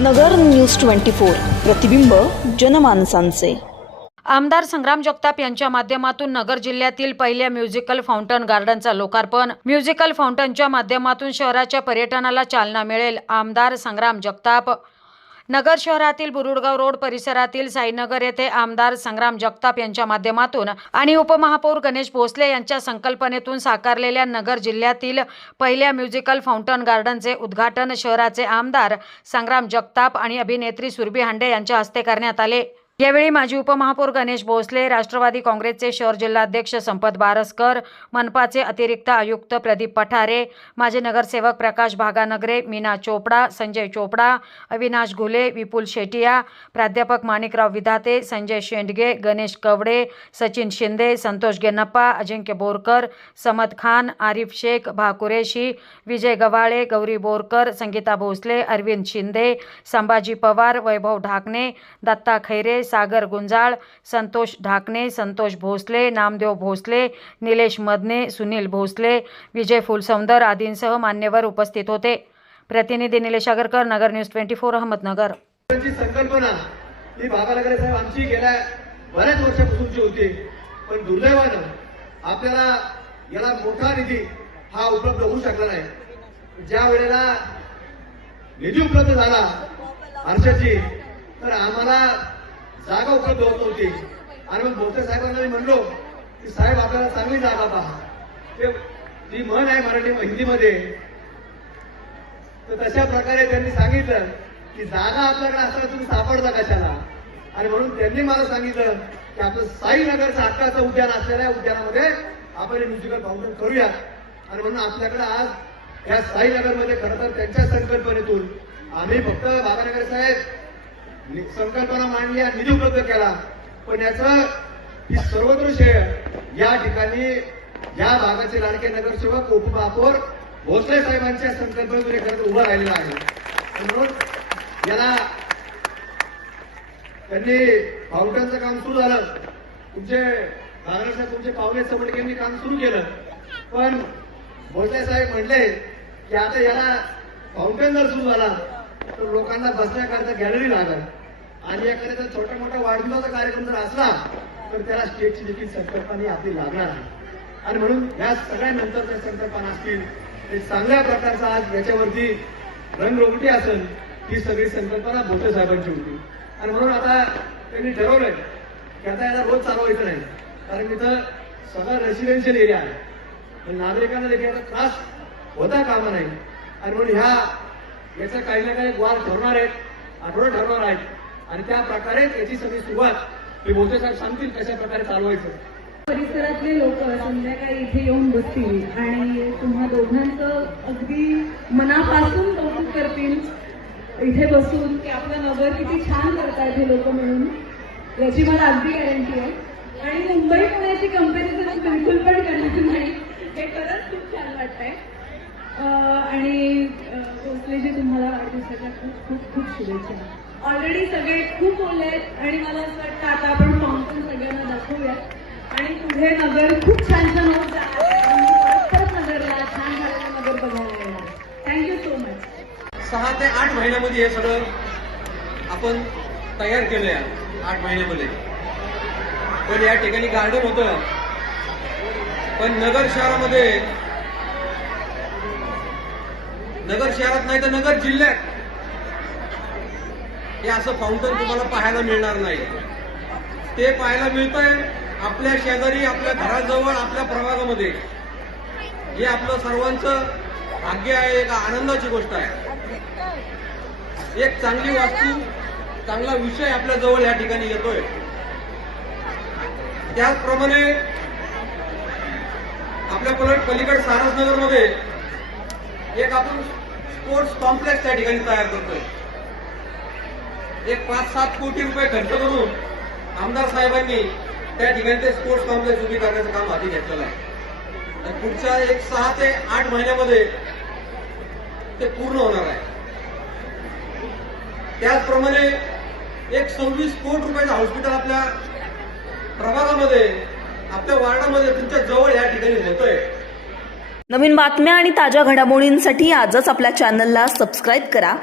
नगर news twenty four. प्रतिबिंब जनमानसांचे. आमदार संग्राम जगताप यांच्या माध्यमातून नगर जिल्ह्यातील पहिल्या म्युझिकल फाउंटन गार्डनचा लोकार्पण. म्युझिकल फाउंटनच्या माध्यमातून शहराच्या पर्यटनाला चालना मिळेल आमदार संग्राम जगताप. नगर शहरातील बुरुडगाव रोड परिसरातील साईनगर येथे आमदार संग्राम जगताप यांच्या माध्यमातून आणि उपमहापौर गणेश भोसले यांच्या संकल्पनेतून साकारलेल्या नगर जिल्ह्यातील पहिल्या म्युझिकल फाउंटन गार्डनचे उद्घाटन शहराचे आमदार संग्राम जगताप आणि अभिनेत्री सुरभी हांडे यांच्या हस्ते करण्यात आले. यावेळी माजी उपमहापौर गणेश भोसले राष्ट्रवादी काँग्रेसचे शहर जिल्हाध्यक्ष संपत बारसकर मनपाचे अतिरिक्त आयुक्त प्रदीप पठारे माजी नगरसेवक प्रकाश भागानगरे मीना चोपडा संजय चोपडा अविनाश घुले विपुल शेटिया प्राध्यापक माणिकराव विधाते संजय शेंडगे गणेश कवडे सचिन शिंदे संतोष गेनप्पा अजिंक्य बोरकर समद खान आरिफ शेख भा कुरेशी विजय गव्हाळे गौरी बोरकर संगीता भोसले अरविंद शिंदे संभाजी पवार वैभव ढाकणे दत्ता खैरे सागर गुंजाळ संतोष ढाकणे संतोष भोसले नामदेव भोसले निलेश मदने सुनील भोसले विजय फुलसौंदर आदींसह मान्यवर उपस्थित होते. प्रतिनिधी Nilesh Agarkar Nagar news twenty four Ahmednagar. संकल्पना ही बाबानगरे साहेब आमची गेल्या बऱ्याच वर्षापासूनची होती पण दुर्दैवानं आपल्याला याला मोठा निधी हा उपलब्ध होऊ शकला नाही. ज्या वेळेला निधी उपलब्ध झाला हर्षाची तर आम्हाला जागा उपलब्ध होत नव्हती. आणि मग बोलते साहेबांना मी म्हणलो की साहेब आपल्याला चांगली जागा पहा. ते ती म्हण आहे मराठी हिंदीमध्ये. तर तशा प्रकारे त्यांनी सांगितलं की जागा आपल्याकडे असताना तुम्ही सापडता कशाला? आणि म्हणून त्यांनी मला सांगितलं की आपलं साईनगरचं हक्काचं उद्यान असलेल्या उद्यानामध्ये आपण हे म्युझिकल फाउंटन करूया आणि म्हणून आपल्याकडे आज या साईनगरमध्ये खरं तर त्यांच्या संकल्पनेतून आम्ही फक्त बाबानगर साहेब संकल्पना मांडली आणि निधी उपलब्ध केला. पण याचा ही सर्वत्र श्रेय या ठिकाणी या भागाचे लाडके नगरसेवक उपमहापौर भोसले साहेबांच्या संकल्पनेतून हे उभं राहिलेलं आहे. म्हणून याला त्यांनी फाउंटनचं काम सुरू झालं. तुमचे नागरिक तुमचे पाहुणे समोर काम सुरू केलं. पण भोसले साहेब म्हणले की आता याला फाउंटन जर सुरू झाला तर लोकांना बसण्याकरता गॅलरी लागल. आणि एखाद्याचा छोटा मोठा वाढदिवसाचा कार्यक्रम जर असला तर त्याला स्टेटची देखील संकल्पना आपली लागणार आहे. आणि म्हणून या सगळ्यानंतरच्या संकल्पना असतील ते चांगल्या प्रकारचा आज याच्यावरती रंगरोगटी असेल ही सगळी संकल्पना भोसले साहेबांची होती. आणि म्हणून आता त्यांनी ठरवलंय की आता याला रोज चालवायचं नाही कारण इथं सगळा रेसिडेन्शियल एरिया आहे. पण नागरिकांना देखील याचा त्रास होता कामा नाही आणि म्हणून ह्या याचा काही ना काही वार ठरणार आहेत आठवडे ठरणार आहेत. आणि त्या प्रकारे याची सगळी सुरुवात हे भोसले साहेब सांगतील कशा प्रकारे चालवायचं. परिसरातले लोक संध्याकाळी इथे येऊन बसतील आणि तुम्हा दोघांचं अगदी मनापासून कौतुक करतील. इथे बसून की आपलं नगर किती छान करतायत हे लोक म्हणून. याची मला अगदी गॅरंटी आहे. आणि मुंबई पुण्याची कंपॅरिझन बिलकुल पण करायची नाही. हे खरंच खूप छान वाटतंय. आणि भोसलेजी तुम्हाला वाढदिवसाच्या खूप खूप खूप शुभेच्छा. ऑलरेडी सगळे खूप बोलले आहेत आणि मला असं वाटतं आता आपण फाउंटन सगळ्यांना दाखवूया. आणि पुढे नगर खूप छान छान होत परत नगरला छान झालेलं नगर बघायला येणार थँक्यू सो मच सहा ते आठ महिन्यामध्ये हे सगळं आपण तयार केलं या आठ महिन्यामध्ये. पण या ठिकाणी गार्डन होतं. पण नगर शहरामध्ये नगर शहरात नाही तर नगर जिल्ह्यात. हे असं फाउंटन तुम्हाला पाहायला मिळणार नाही. ते पाहायला मिळतंय आपल्या शेजारी आपल्या घराजवळ आपल्या प्रभागामध्ये. हे आपलं सर्वांचं भाग्य आहे एक आनंदाची गोष्ट आहे. एक चांगली वास्तू चांगला विषय आपल्या जवळ या ठिकाणी येतोय. त्याचप्रमाणे आपल्या पलट पलीकड सारसनगरमध्ये एक आपण स्पोर्ट्स कॉम्प्लेक्स त्या ठिकाणी तयार करतोय. एक पाच सात कोटी रुपये खर्च करून आमदार साहेबांनी त्या ठिकाणी ते स्पोर्ट्स कॉम्प्लेक्स उभी करण्याचं काम हाती घेतलेलं आहे. आणि पुढच्या एक सहा ते आठ महिन्यामध्ये ते पूर्ण होणार आहे. त्याचप्रमाणे एक सव्वीस कोटी रुपयाचं हॉस्पिटल आपल्या प्रभागामध्ये आपल्या वार्डामध्ये तुमच्या जवळ या ठिकाणी होतोय. नवीन बातम्या आणि ताज्या घडामोडींसाठी आजच आपल्या चॅनलला सबस्क्राईब करा.